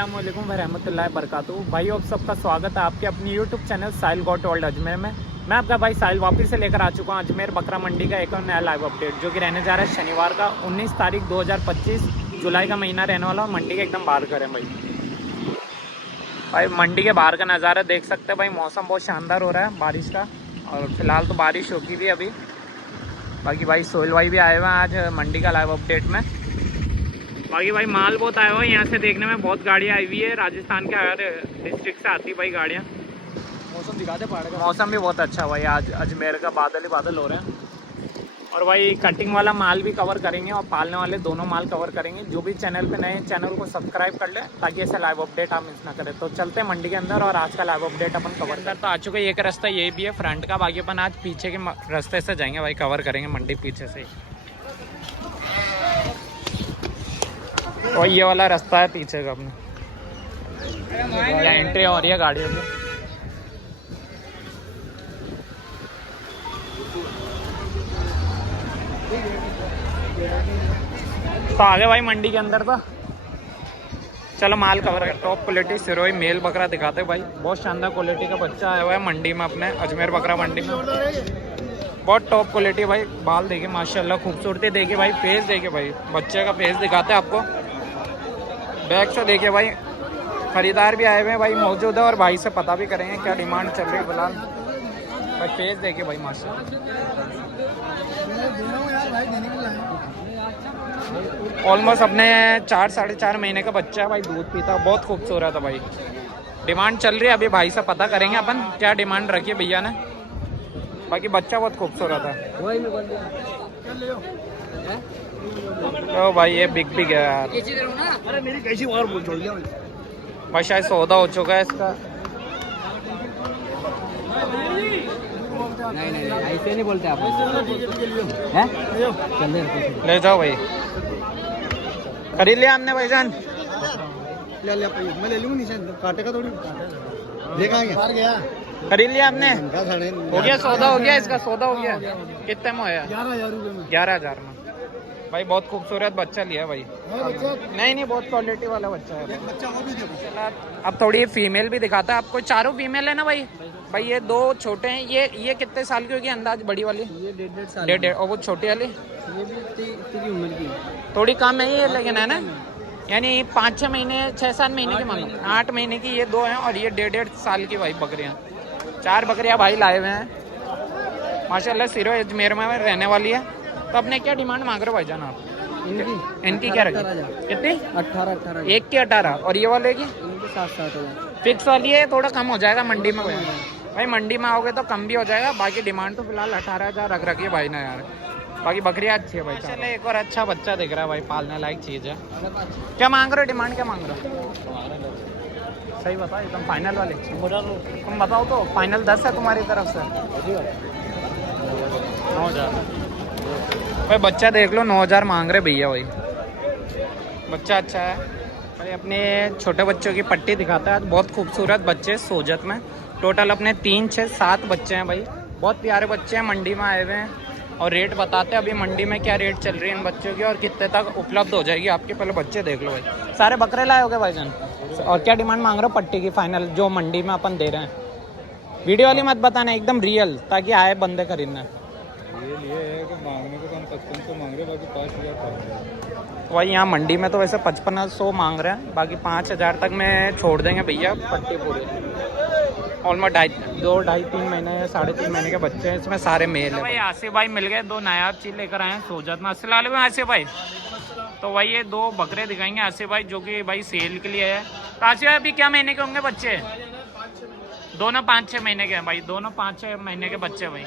अस्सलाम वालेकुम रहमतुल्लाहि बरकातुहू। भाई आप सबका स्वागत है आपके अपनी यूट्यूब चैनल साहिल गोट वर्ल्ड अजमेर में। मैं आपका भाई साहिल वापस से लेकर आ चुका हूँ अजमेर बकरा मंडी का एक और नया लाइव अपडेट, जो कि रहने जा रहा है शनिवार का 19 तारीख 2025 जुलाई का महीना रहने वाला। और मंडी के एकदम बाहर करें भाई मंडी के बाहर का नज़ारा देख सकते हैं भाई। मौसम बहुत शानदार हो रहा है बारिश का, और फिलहाल तो बारिश होगी भी अभी। बाकी भाई सोहेल भाई भी आए हुए हैं आज मंडी का लाइव अपडेट में। बाकी भाई माल बहुत आया हुआ है, यहाँ से देखने में बहुत गाड़ियाँ आई हुई है। राजस्थान के हर डिस्ट्रिक्ट से आती है भाई गाड़ियाँ। मौसम दिखाते पहाड़ का, मौसम भी बहुत अच्छा भाई, आज अजमेर का बादल ही बादल हो रहे हैं। और भाई कटिंग वाला माल भी कवर करेंगे और पालने वाले दोनों माल कवर करेंगे। जो भी चैनल पे नए चैनल को सब्सक्राइब कर ले ताकि ऐसा लाइव अपडेट आप मिस ना करें। तो चलते हैं मंडी के अंदर और आज का लाइव अपडेट अपन कवर करते। तो आ चुके एक रास्ता ये भी है फ्रंट का, बाकी अपन आज पीछे के रास्ते से जाएंगे भाई, कवर करेंगे मंडी पीछे से ही। और ये वाला रास्ता है पीछे का अपने, यहाँ एंट्री हो रही है गाड़ियों की। तो आगे भाई मंडी के अंदर तो चलो माल कवर कर। टॉप क्वालिटी सिरोही मेल बकरा दिखाते भाई, बहुत शानदार क्वालिटी का बच्चा आया हुआ है मंडी में अपने अजमेर बकरा मंडी में। बहुत टॉप क्वालिटी भाई। बाल देखिए माशाल्लाह, खूबसूरती देखिए भाई, फेस देखिए भाई, बच्चे का फेस दिखाते हैं आपको। बैक से देखिए भाई, खरीदार भी आए हुए हैं भाई मौजूद है, और भाई से पता भी करेंगे क्या डिमांड चल रही है फिलहाल। भाई फेस देखिए भाई माशाल्लाह, ऑलमोस्ट अपने 4 साढ़े 4 महीने का बच्चा है भाई, दूध पीता, बहुत खूबसूरत है भाई। डिमांड चल रही है, अभी भाई से पता करेंगे अपन क्या डिमांड रखी है भैया ने। बाकी बच्चा बहुत खूबसूरत है। तो भाई ये बिग है यार। अरे मेरी कैसी बार बोल छोड़ दिया भाई, शायद सौदा हो चुका है इसका। नहीं ऐसे नहीं बोलते आप हैं? ले जाओ भाई, खरीद लिया हमने भाईजान। ले मैं ले लूँगा, निशान काटे का थोड़ी देखा गया। खरीद लिया आपने? हो गया सौदा, हो गया इसका सौदा हो गया। कितने में आया? 11,000 में भाई। बहुत खूबसूरत बच्चा लिया भाई। नहीं बहुत क्वालिटी वाला बच्चा है। अब थोड़ी फीमेल भी दिखाता है आपको। चारों फीमेल है ना भाई? भाई ये 2 छोटे हैं। ये कितने साल की होगी अंदाज? बड़ी वाली ये 1.5 साल, 1.5। और वो छोटी वाली ये भी तेरी उम्र की थोड़ी कम है ये, लेकिन है ना, यानी 5-6 महीने 6-7 महीने की मानो, 8 महीने की ये 2 हैं, और ये 1.5 साल की भाई बकरियाँ। 4 बकरियाँ भाई लाए हुए हैं माशाल्लाह। सिरो अजमेर में रहने वाली है। तो अपने क्या डिमांड मांग रहे हो भाईजान आप? इनकी क्या रखी? कितनी? 18। एक की 18। और ये वाले की? 7-7 फिक्स वाली है, थोड़ा कम हो जाएगा मंडी में भाई। मंडी में आओगे तो कम भी हो जाएगा। बाकी डिमांड तो फिलहाल 18,000 रख रखी है भाई ने यार। बाकी बकरियाँ अच्छी है भाई। चलो एक और अच्छा बच्चा दिख रहा है भाई, पालने लायक चीज़ है। क्या मांग रहे हो? डिमांड क्या मांग रहे हो? सही बताओ एकदम फाइनल वाले। तुम बताओ तो, फाइनल 10 है तुम्हारी तरफ से? 9,000 भाई। बच्चा देख लो, 9,000 मांग रहे भैया भाई। बच्चा अच्छा है भाई। अपने छोटे बच्चों की पट्टी दिखाता है। बहुत खूबसूरत बच्चे सोजत में। टोटल अपने 3, 6, 7 बच्चे हैं भाई। बहुत प्यारे बच्चे हैं, मंडी में आए हुए हैं। और रेट बताते हैं अभी मंडी में क्या रेट चल रही है इन बच्चों की, और कितने तक उपलब्ध हो जाएगी आपके। पहले बच्चे देख लो भाई। सारे बकरे लाए हो गए भाईजान? और क्या डिमांड मांग रहे हो पट्टी की फाइनल, जो मंडी में अपन दे रहे हैं? वीडियो वाली मत बताना, एकदम रियल, ताकि आए बंदे खरीदना। मांगने को तो हम 5500 मांग रहे, बाकी 5,000 तो भाई यहाँ मंडी में तो वैसे 5500 मांग रहे हैं, बाकी 5,000 तक में छोड़ देंगे भैया पट्टी पूरी। ऑलमोस्ट 2-2.5-3 महीने 3.5 महीने के बच्चे हैं इसमें, सारे मेल है भाई। आसिफ भाई मिल गए, 2 नायाब चीज लेकर आए हैं सोजत में। अस्सलाम वालेकुम आसिफ भाई। तो भाई ये 2 बकरे दिखाएंगे आसिफ भाई, जो कि भाई सेल के लिए है। तो आसिफ भाई अभी क्या महीने के होंगे बच्चे? दोनों 5-6 महीने के हैं भाई। दोनों 5-6 महीने के बच्चे भाई,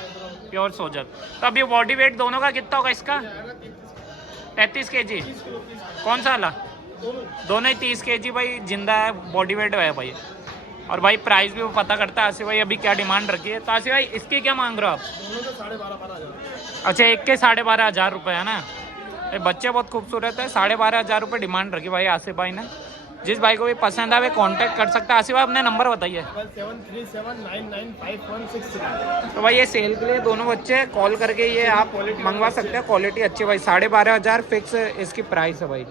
प्योर सोजत। तो अभी बॉडी वेट दोनों का कितना होगा इसका? 33 kg। कौन सा वाला? दोनों ही 30 kg भाई, जिंदा है, बॉडी वेट है भाई। और भाई प्राइस भी वो पता करता है आसिफ भाई। अभी क्या डिमांड रखी है? तो आसिफ भाई इसकी क्या मांग रहे हो आप? अच्छा, एक के 12,500 रुपये है ना। ये बच्चे बहुत खूबसूरत है। 12,500 रुपये डिमांड रखी भाई आसिफ भाई ने। जिस भाई को भी पसंद आवे कांटेक्ट कर सकता है। आसिफ भाई अपने नंबर बताइए। 737995463। तो भाई ये सेल के लिए दोनों बच्चे, कॉल करके ये आप मंगवा सकते हैं। क्वालिटी अच्छी भाई। 12,500 फिक्स इसकी प्राइस है भाई।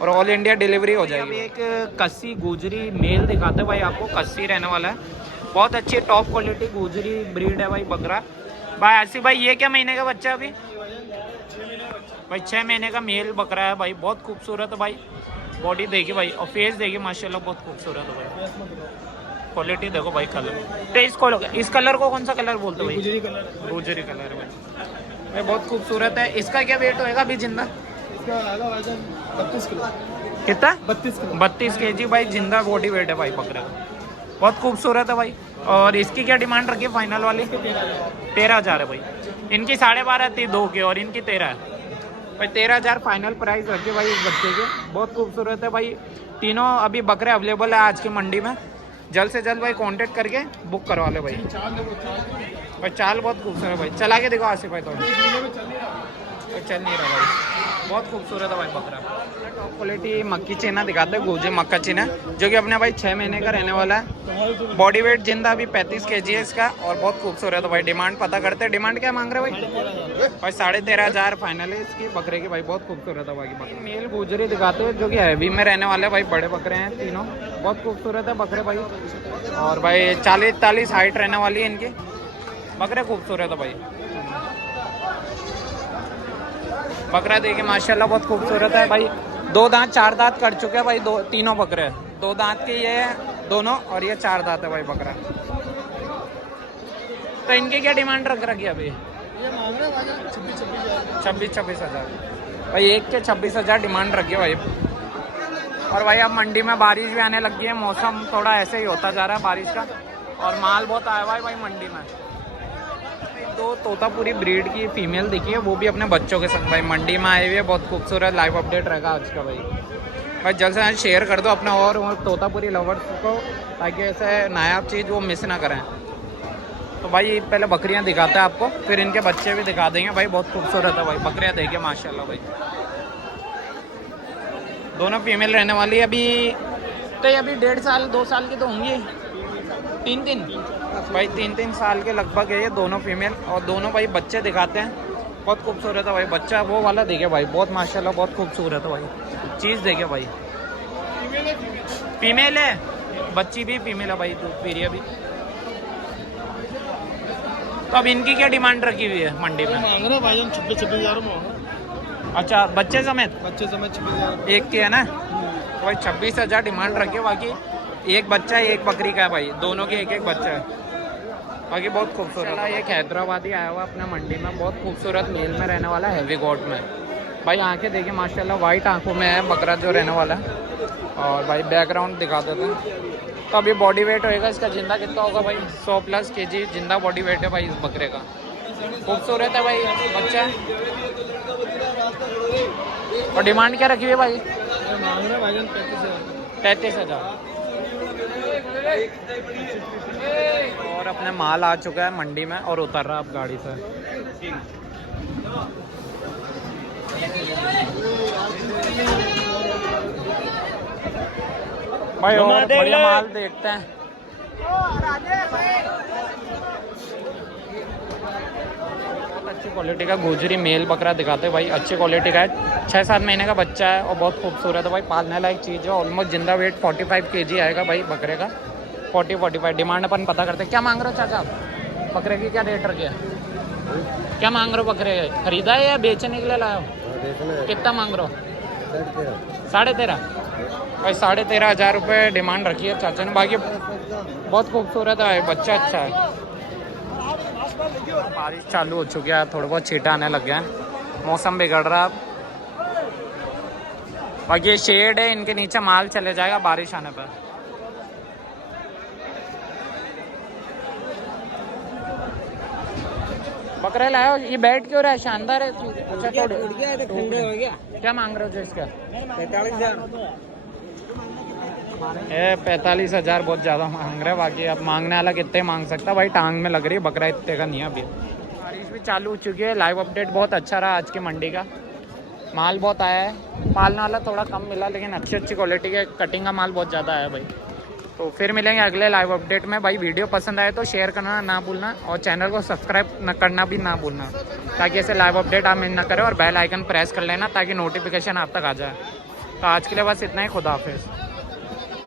और ऑल इंडिया डिलीवरी हो जाएगी। एक कस्सी गुजरी मेल दिखाते हैं भाई आपको, कस्सी रहने वाला है, बहुत अच्छी टॉप क्वालिटी गुजरी ब्रीड है भाई बकरा। भाई आसिफ भाई ये क्या महीने का बच्चा है अभी? भाई 6 महीने का मेल बकरा है भाई, बहुत खूबसूरत है भाई। बॉडी देखिए भाई और फेस देखिए माशाल्लाह बहुत खूबसूरत है भाई। क्वालिटी देखो भाई, कलर तो इस कलर को कौन सा कलर बोलते हो भाई? गुजरी कलर। गुजरी कलर है भाई, बहुत खूबसूरत है। इसका क्या वेट होएगा अभी जिंदा? इसका आधा वजन 32 किलो। कितना? 32 किलो। 32 kg भाई, जिंदा बॉडी वेट है भाई बकरे का, बहुत खूबसूरत है भाई। और इसकी क्या डिमांड रखी है फाइनल वाली? 13,000 है भाई। इनकी 12.5 थी 2 की और इनकी 13 है भाई। 13,000 फाइनल प्राइस रखी है भाई इस बच्चे के, बहुत खूबसूरत है भाई। तीनों अभी बकरे अवेलेबल है आज की मंडी में, जल्द से जल्द भाई कांटेक्ट करके बुक करवा लो भाई। भाई चाल बहुत खूबसूरत भाई, चला के देखो आसिफ भाई थोड़ा। चल नहीं रहा भाई, बहुत खूबसूरत है भाई बकरा। टॉप क्वालिटी मक्की चीना दिखाते हैं, गोजे मक्का चीना, जो कि अपने भाई 6 महीने का रहने वाला है। बॉडी वेट जिंदा अभी 35 kg है इसका और बहुत खूबसूरत है भाई। डिमांड पता करते हैं, डिमांड क्या मांग रहे हैं भाई? भाई 13,500 फाइनल है इसकी बकरे की भाई, बहुत खूबसूरत है भाई बकरे। मेल गुजरी दिखाते हैं जो कि हैवी में रहने वाले भाई, बड़े बकरे हैं तीनों, बहुत खूबसूरत है बकरे भाई। और भाई 40-41 हाइट रहने वाली है इनकी, बकरे खूबसूरत है भाई। बकरा देखिए माशाल्लाह बहुत खूबसूरत है भाई। 2 दांत 4 दांत कर चुके हैं भाई, तीनों बकरे 2 दांत के ये है दोनों, और ये 4 दांत है भाई बकरा। तो इनकी क्या डिमांड रख रखी है अभी? ये मांग रहे हैं 26,000 भाई, एक के 26,000 डिमांड रखी है भाई। और भाई अब मंडी में बारिश भी आने लगी है, मौसम थोड़ा ऐसे ही होता जा रहा है बारिश का, और माल बहुत आया हुआ है भाई मंडी में। 2 तोतापुरी ब्रीड की फीमेल देखी है, वो भी अपने बच्चों के संग भाई मंडी में आए हुए, बहुत खूबसूरत। लाइव अपडेट रहेगा आज का भाई। भाई जल्द से जल्द शेयर कर दो अपना और तोतापुरी लवर्स को, ताकि ऐसे नायाब चीज़ वो मिस ना करें। तो भाई पहले बकरियां दिखाते हैं आपको, फिर इनके बच्चे भी दिखा देंगे भाई, बहुत खूबसूरत है भाई बकरियां देखिए माशाल्लाह भाई। दोनों फीमेल रहने वाली है अभी, तो ये अभी 1.5 साल 2 साल की तो होंगी, 3 भाई 3 साल के लगभग है ये दोनों फीमेल। और दोनों भाई बच्चे दिखाते हैं, बहुत खूबसूरत है भाई बच्चा। वो वाला देखे भाई, बहुत माशाल्लाह बहुत खूबसूरत है भाई, चीज़ देखे भाई। फीमेल है, बच्ची भी फीमेल है भाई, दूध पी रही है अभी। तो अब इनकी क्या डिमांड रखी हुई है मंडी में? मांग रहे हैं भाई 26,000 में। अच्छा बच्चे समेत? बच्चे समय 26,000 एक की है ना, तो भाई 26,000 डिमांड रखी है। बाकी एक बच्चा है, एक बकरी का है भाई, दोनों के एक बच्चा है। बाकी बहुत खूबसूरत है। एक हैदराबादी आया हुआ अपना मंडी में, बहुत खूबसूरत मेल में रहने वाला है, हैवी गोट में भाई। आंखें देखिए माशाल्लाह, वाइट आंखों में है बकरा जो रहने वाला है। और भाई बैकग्राउंड दिखा देते हैं। तो अभी बॉडी वेट होएगा इसका जिंदा कितना होगा भाई? 100+ kg जिंदा बॉडी वेट है भाई इस बकरे का। खूबसूरत है भाई बच्चा। और डिमांड क्या रखी हुई है भाई? मांग रहे भाई 35,000। और अपने माल आ चुका है मंडी में और उतर रहा है अब गाड़ी से। भाई और बढ़िया माल देखते हैं। बहुत अच्छी क्वालिटी का गुजरी मेल बकरा दिखाते हैं भाई, अच्छी क्वालिटी का है। 6-7 महीने का बच्चा है और बहुत खूबसूरत है भाई, पालने लायक चीज़ है। ऑलमोस्ट जिंदा वेट 45 kg आएगा भाई बकरे का, 40-45। डिमांड अपन पता करते हैं। क्या मांग रहे हो चाचा बकरे की, क्या रेट रखे? क्या मांग रहे हो बकरे? खरीदा है या बेचने के लिए लाए हो? कितना मांग रहे हो? 13.5 भाई, 13,500 रुपये डिमांड रखी है चाचा ने। बाकी बहुत खूबसूरत है, बच्चा अच्छा है। बारिश चालू हो चुकी है, थोड़ा बहुत छींटा आने लग गया है, मौसम बिगड़ रहा है अब। बाकी ये शेड है, इनके नीचे माल चले जाएगा बारिश आने पर। बकरे लाओ, ये बैठ क्यों रहा है? शानदार है चीज। अच्छा ठंडे हो गया। क्या मांग रहे हो जो इसका? 45,000। 45,000 बहुत ज़्यादा मांग रहे हैं। बाकी अब मांगने वाला कितने मांग सकता है भाई, टांग में लग रही है, बकरा इतने का नहीं है अभी। बारिश भी चालू हो चुकी है। लाइव अपडेट बहुत अच्छा रहा आज की मंडी का, माल बहुत आया है। पालने वाला थोड़ा कम मिला, लेकिन अच्छी क्वालिटी के कटिंग का माल बहुत ज़्यादा आया भाई। तो फिर मिलेंगे अगले लाइव अपडेट में भाई। वीडियो पसंद आए तो शेयर करना ना भूलना, और चैनल को सब्सक्राइब करना भी ना भूलना, ताकि ऐसे लाइव अपडेट आप मिस ना करें। और बेल आइकन प्रेस कर लेना ताकि नोटिफिकेशन आप तक आ जाए। तो आज के लिए बस इतना ही, खुदा हाफिज़।